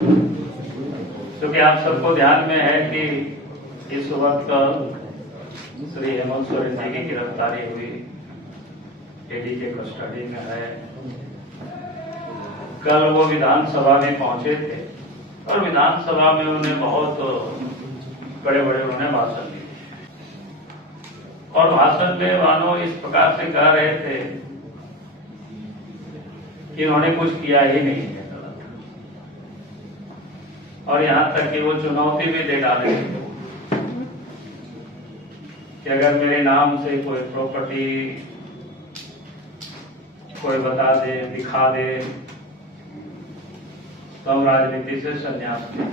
क्योंकि आप सबको ध्यान में है कि इस वक्त श्री हेमंत सोरेन जी की गिरफ्तारी हुई, ईडी के कस्टडी में है। कल वो विधानसभा में पहुंचे थे और विधानसभा में उन्हें बहुत बड़े बड़े उन्हें भाषण दिए और भाषण में मानो इस प्रकार से कह रहे थे कि उन्होंने कुछ किया ही नहीं है और यहां तक कि वो चुनौती भी दे डाले कि अगर मेरे नाम से कोई प्रॉपर्टी कोई बता दे, दिखा दे तो हम राजनीति से संन्यास लें।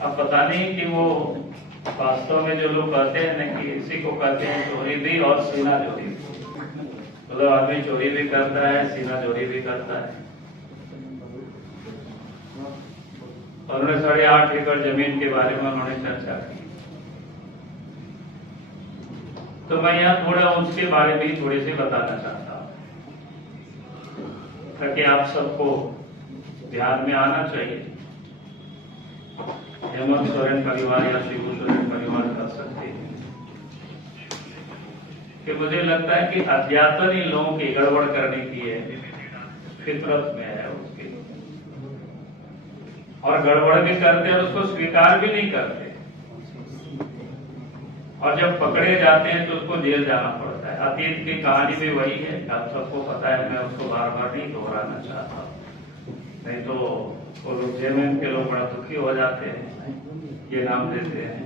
अब पता नहीं कि वो वास्तव में जो लोग कहते हैं ना कि इसी को कहते हैं चोरी भी और सीना चोरी भी। मतलब आदमी चोरी भी करता है, सीना चोरी भी करता है। उन्होंने 8.5 एकड़ जमीन के बारे में उन्होंने चर्चा की, तो मैं यहाँ थोड़ा उसके बारे में ही थोड़ी सी बताना चाहता हूँ ताकि आप सबको ध्यान में आना चाहिए। हेमंत सोरेन परिवार या शिबू सोरेन परिवार कर सकते हैं कि मुझे लगता है कि अज्ञातन इन लोगों की गड़बड़ करने की है, फितरत में है उसकी, और गड़बड़ भी करते और उसको स्वीकार भी नहीं करते, और जब पकड़े जाते हैं तो उसको जेल जाना पड़ता है। अतीत की कहानी भी वही है, आप सबको पता है, मैं उसको बार बार नहीं दोहराना चाहता, नहीं तो वो लोग जेल के लोग बड़ा दुखी हो जाते हैं, ये नाम देते हैं।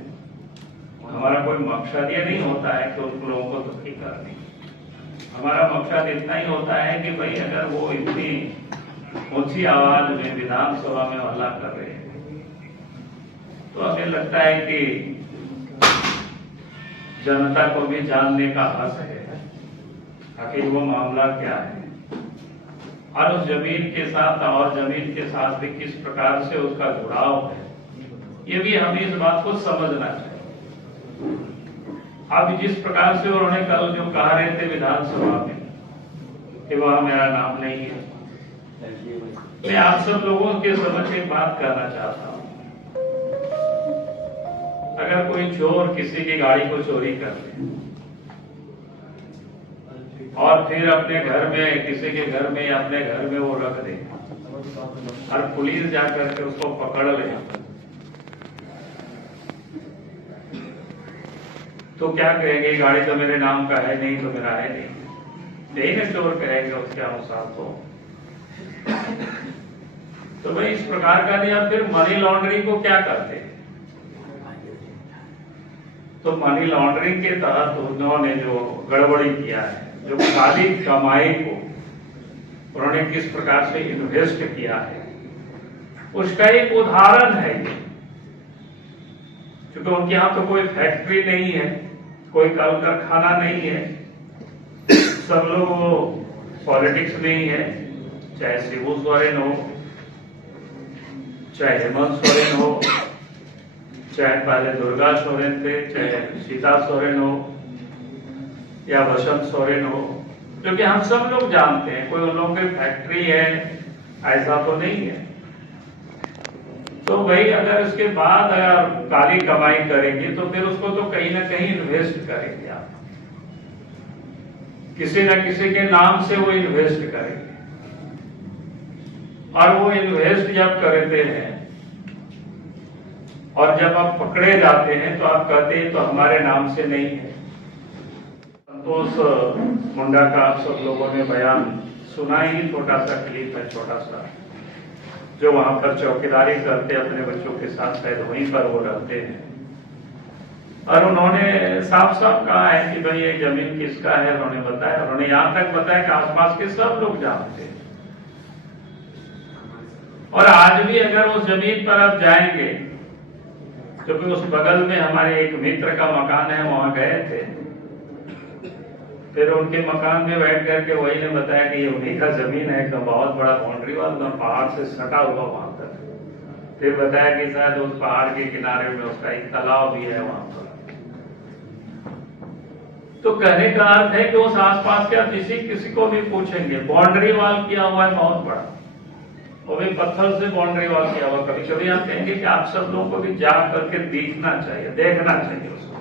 हमारा कोई मकसद ये नहीं होता है कि उन लोगों को दुखी करनी, हमारा मकसद इतना ही होता है कि भाई अगर वो इतनी ऊंची आवाज में विधानसभा में हल्ला कर रहे हैं तो हमें लगता है कि जनता को भी जानने का हक है आखिर वो मामला क्या है और उस जमीन के साथ और जमीन के साथ भी किस प्रकार से उसका जुड़ाव है, ये भी हमें इस बात को समझना चाहिए। अब जिस प्रकार से उन्होंने कल जो कह रहे थे विधानसभा में कि वह मेरा नाम नहीं है, मैं आप सब लोगों के समझ एक बात कहना चाहता हूं। अगर कोई चोर किसी की गाड़ी को चोरी कर ले और फिर अपने घर में, किसी के घर में या अपने घर में वो रख दे और पुलिस जाकर के उसको पकड़ ले, तो क्या कहेंगे? गाड़ी तो मेरे नाम का है नहीं, तो मेरा है नहीं, यही ना चोर कहेंगे उसके अनुसार। तो भाई इस प्रकार का नहीं। फिर मनी लॉन्ड्रिंग को क्या करते हैं? तो मनी लॉन्ड्रिंग के तहत उन्होंने जो गड़बड़ी किया है, जो काली कमाई को उन्होंने किस प्रकार से इन्वेस्ट किया है, उसका एक उदाहरण है ये। क्योंकि उनके यहाँ तो कोई फैक्ट्री नहीं है, कोई कल कारखाना नहीं है, सब लोग पॉलिटिक्स में ही है, चाहे शिबू सोरेन हो, चाहे हेमंत सोरेन हो, चाहे पहले दुर्गा सोरेन थे, चाहे सीता सोरेन हो या वसंत सोरेन हो, जो कि हम सब लोग जानते हैं। कोई उन लोगों की फैक्ट्री है ऐसा तो नहीं है। तो भाई अगर उसके बाद अगर काली कमाई करेंगे तो फिर उसको तो कहीं ना कहीं इन्वेस्ट करेंगे आप, किसी न किसी के नाम से वो इन्वेस्ट करेंगे, और वो इन्वेस्ट जब करते हैं और जब आप पकड़े जाते हैं तो आप कहते हैं तो हमारे नाम से नहीं है। संतोष मुंडा का आप सब लोगों ने बयान सुना ही, छोटा सा क्लिप है, छोटा सा, जो वहां पर चौकीदारी करते अपने बच्चों के साथ, शायद वहीं पर वो रहते हैं, और उन्होंने साफ साफ कहा है कि भाई ये जमीन किसका है। उन्होंने बताया, उन्होंने यहां तक बताया कि आसपास के सब लोग जानते हैं, और आज भी अगर उस जमीन पर आप जाएंगे, क्योंकि उस बगल में हमारे एक मित्र का मकान है, वहां गए थे, फिर उनके मकान में बैठ करके वही ने बताया कि ये उन्हीं का जमीन है, एकदम बहुत बड़ा बाउंड्री वाला पहाड़ से सटा हुआ वहां तक। फिर बताया कि शायद उस पहाड़ के किनारे में उसका एक तालाब भी है वहां पर। तो कहने का अर्थ है कि उस आसपास के आप किसी को भी पूछेंगे, बाउंड्री वाल किया हुआ है बहुत बड़ा, वो भी पत्थर से बाउंड्री वॉल किया हुआ। कभी कभी हम कहेंगे कि आप सब लोगों को भी जा करके देखना चाहिए, देखना चाहिए उसको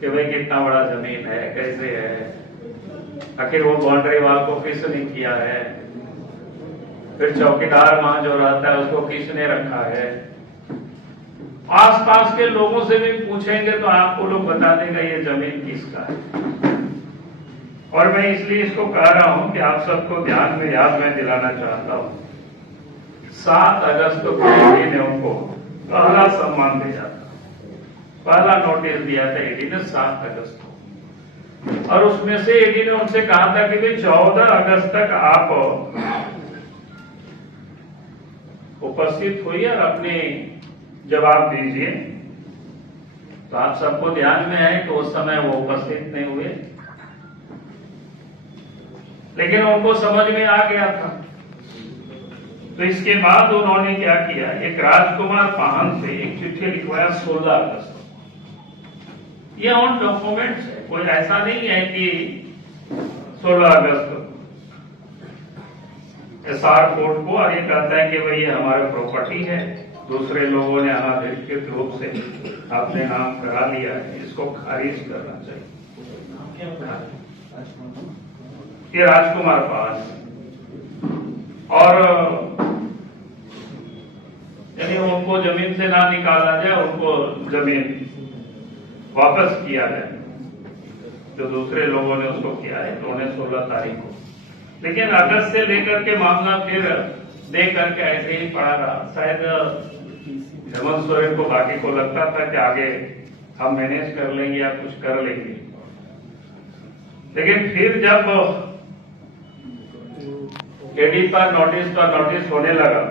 कि भाई कितना बड़ा जमीन है, कैसे है, आखिर वो बाउंड्री वॉल को किसने किया है, फिर चौकीदार वहां जो रहता है उसको किसने रखा है। आसपास के लोगों से भी पूछेंगे तो आपको लोग बता देगा ये जमीन किसका है। और मैं इसलिए इसको कह रहा हूं कि आप सबको ध्यान में याद मैं दिलाना चाहता हूं, 7 अगस्त को ईडी ने उनको पहला सम्मान दिया था, पहला नोटिस दिया था ईडी ने 7 अगस्त को। और उसमें से ईडी ने उनसे कहा था कि भाई 14 अगस्त तक आप उपस्थित होइए और अपने जवाब दीजिए। तो आप सबको ध्यान में है कि उस समय वो उपस्थित नहीं हुए, लेकिन उनको समझ में आ गया था। तो इसके बाद उन्होंने क्या किया, एक राजकुमार पाहन से एक चिट्ठी लिखवाया 16 अगस्त को। ये ऑन डॉक्यूमेंट्स है, कोई ऐसा नहीं है कि 16 अगस्त एसआर कोर्ट को और ये कहता है कि भाई ये हमारी प्रॉपर्टी है, दूसरे लोगों ने अनाधिकृत रूप से अपने नाम करा लिया है, इसको खारिज करना चाहिए। ये राजकुमार पास और यानी उनको जमीन से ना निकाला जाए, उनको जमीन वापस किया जाए जो दूसरे लोगों ने उसको किया है। तो उन्हें 16 तारीख को, लेकिन अगस्त से लेकर के मामला फिर देख करके ऐसे ही पड़ा रहा। शायद हेमंत सोरेन को बाकी को लगता था कि आगे हम मैनेज कर लेंगे या कुछ कर लेंगे, लेकिन फिर जब ईडी पर नोटिस होने लगा,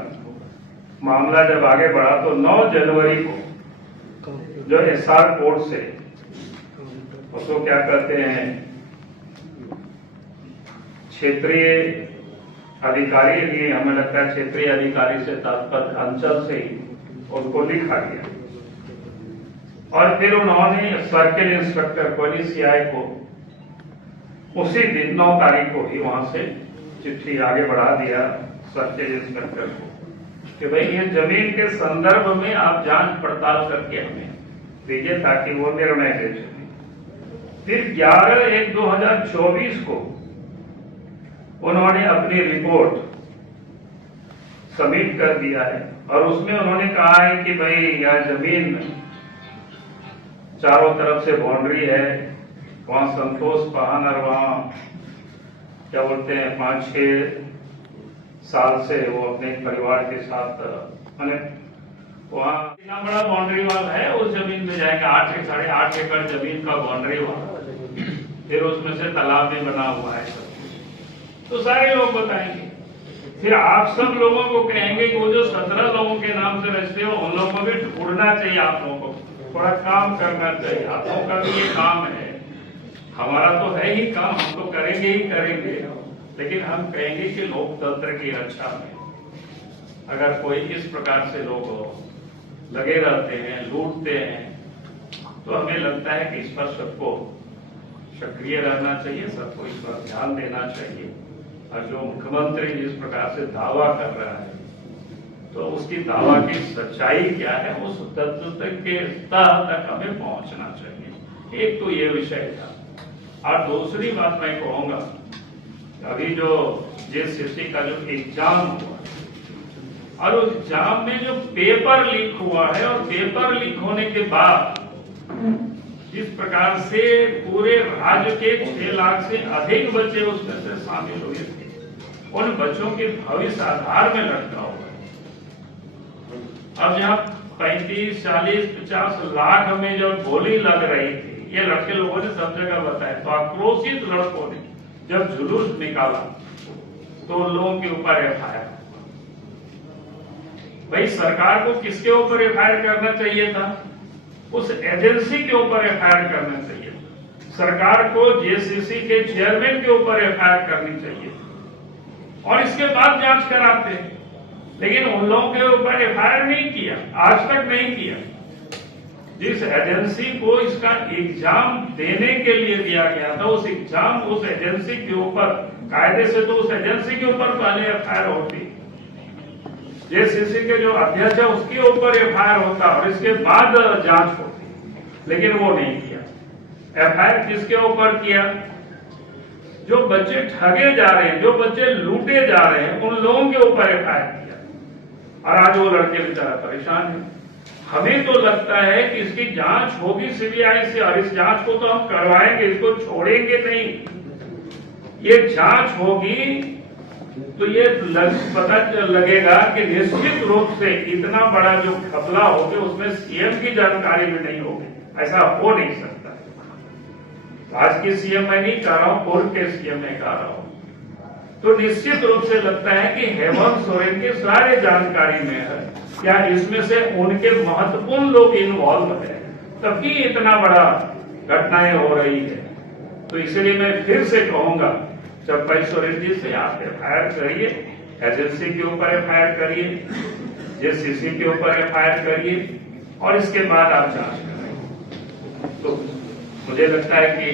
मामला जब आगे बढ़ा, तो 9 जनवरी को जो एसआर कोर्ट से उसको क्या कहते हैं क्षेत्रीय अधिकारी, लिए हमें लगता है क्षेत्रीय अधिकारी से तात्पर्य अंचल से ही उनको लिखा गया। और फिर उन्होंने सर्किल इंस्पेक्टर को, सीआई को उसी दिन 9 तारीख को ही वहां से चिट्ठी आगे बढ़ा दिया सर्किल इंस्पेक्टर को कि भाई ये जमीन के संदर्भ में आप जांच पड़ताल करके हमें दीजिए ताकि वो निर्णय ले सके। फिर 11/1/2024 को उन्होंने अपनी रिपोर्ट सबमिट कर दिया है और उसमें उन्होंने कहा है कि भाई यह जमीन चारों तरफ से बाउंड्री है, वहां संतोष पाहन और वहां क्या बोलते हैं 5-6 साल से वो अपने परिवार के साथ मैंने वहां इतना बड़ा बाउंड्री वाल है, उस जमीन में जाएगा 8 से 8.5 एकड़ जमीन का बाउंड्री वाल, फिर उसमें से तालाब भी बना हुआ है सब, तो सारे लोग बताएंगे। फिर आप सब लोगों को कहेंगे कि वो जो 17 लोगों के नाम से रजिस्ट्री हो उन लोगों को भी ढूंढना चाहिए, आप लोगों को थोड़ा काम करना चाहिए, आप लोगों का भी ये काम है, हमारा तो है ही काम, हम तो करेंगे ही करेंगे। लेकिन हम कहेंगे कि लोकतंत्र की रक्षा में अगर कोई इस प्रकार से लोग लगे रहते हैं, लूटते हैं, तो हमें लगता है कि इस पर सबको सक्रिय रहना चाहिए, सबको इस पर ध्यान देना चाहिए। और जो मुख्यमंत्री जिस प्रकार से दावा कर रहा है, तो उसकी दावा की सच्चाई क्या है, उस तत्व के तह तक हमें पहुंचना चाहिए। एक तो ये विषय था। और दूसरी बात मैं कहूंगा, अभी जो JCC का जो एग्जाम हुआ और उस एग्जाम में जो पेपर लीक हुआ है, और पेपर लीक होने के बाद जिस प्रकार से पूरे राज्य के 6 लाख से अधिक बच्चे उसमें से शामिल हुए थे, उन बच्चों के भविष्य आधार में लटका हुआ है। अब जहां 35, 40, 50 लाख में जब गोली लग रही थी, ये लड़के लोगों ने सब जगह बताया, तो आक्रोशित लड़कों ने जब जुलूस निकाला तो उन लोगों के ऊपर एफआईआर। भाई सरकार को किसके ऊपर एफआईआर करना चाहिए था? उस एजेंसी के ऊपर एफआईआर करना चाहिए था। सरकार को JCC के चेयरमैन के ऊपर एफआईआर करनी चाहिए और इसके बाद जांच कराते, लेकिन उन लोगों के ऊपर एफआईआर नहीं किया, आज तक नहीं किया। जिस एजेंसी को इसका एग्जाम देने के लिए दिया गया था, उस एग्जाम उस एजेंसी के ऊपर कायदे से, तो उस एजेंसी के ऊपर पहले एफआईआर होती, जेसीसी के जो अध्यक्ष है उसके ऊपर एफआईआर होता और इसके बाद जांच होती, लेकिन वो नहीं किया। एफआईआर किसके ऊपर किया? जो बच्चे ठगे जा रहे हैं, जो बच्चे लूटे जा रहे हैं, उन लोगों के ऊपर एफआईआर किया। और आज वो लड़के बेचारा परेशान है। हमें तो लगता है कि इसकी जांच होगी सीबीआई से, और इस जांच को तो हम करवाएंगे, इसको छोड़ेंगे नहीं। ये जांच होगी तो ये पता लगेगा कि निश्चित रूप से इतना बड़ा जो घपला हो गया उसमें सीएम की जानकारी भी नहीं होगी, ऐसा हो नहीं सकता। आज की सीएम मैं नहीं कह रहा हूं, पूर्व के सीएम में कह रहा हूं। तो निश्चित रूप से लगता है कि हेमंत सोरेन के सारे जानकारी में है, क्या इसमें से उनके महत्वपूर्ण लोग इन्वॉल्व है, तभी इतना बड़ा घटनाएं हो रही है। तो इसलिए मैं फिर से कहूंगा, चंपई सोरेन जी से आप एफआईआर करिए, एजेंसी के ऊपर एफआईआर करिए, जेसीसी के ऊपर एफआईआर करिए, और इसके बाद आप जांच करें। तो मुझे लगता है कि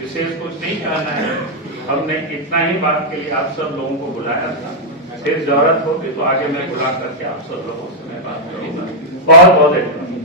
विशेष कुछ नहीं कहना है। हमने इतना ही बात के लिए आप सब लोगों को बुलाया था। फिर जरूरत होगी तो आगे मैं बुला करके आप सब लोगों से मैं बात करूंगा। बहुत बहुत धन्यवाद।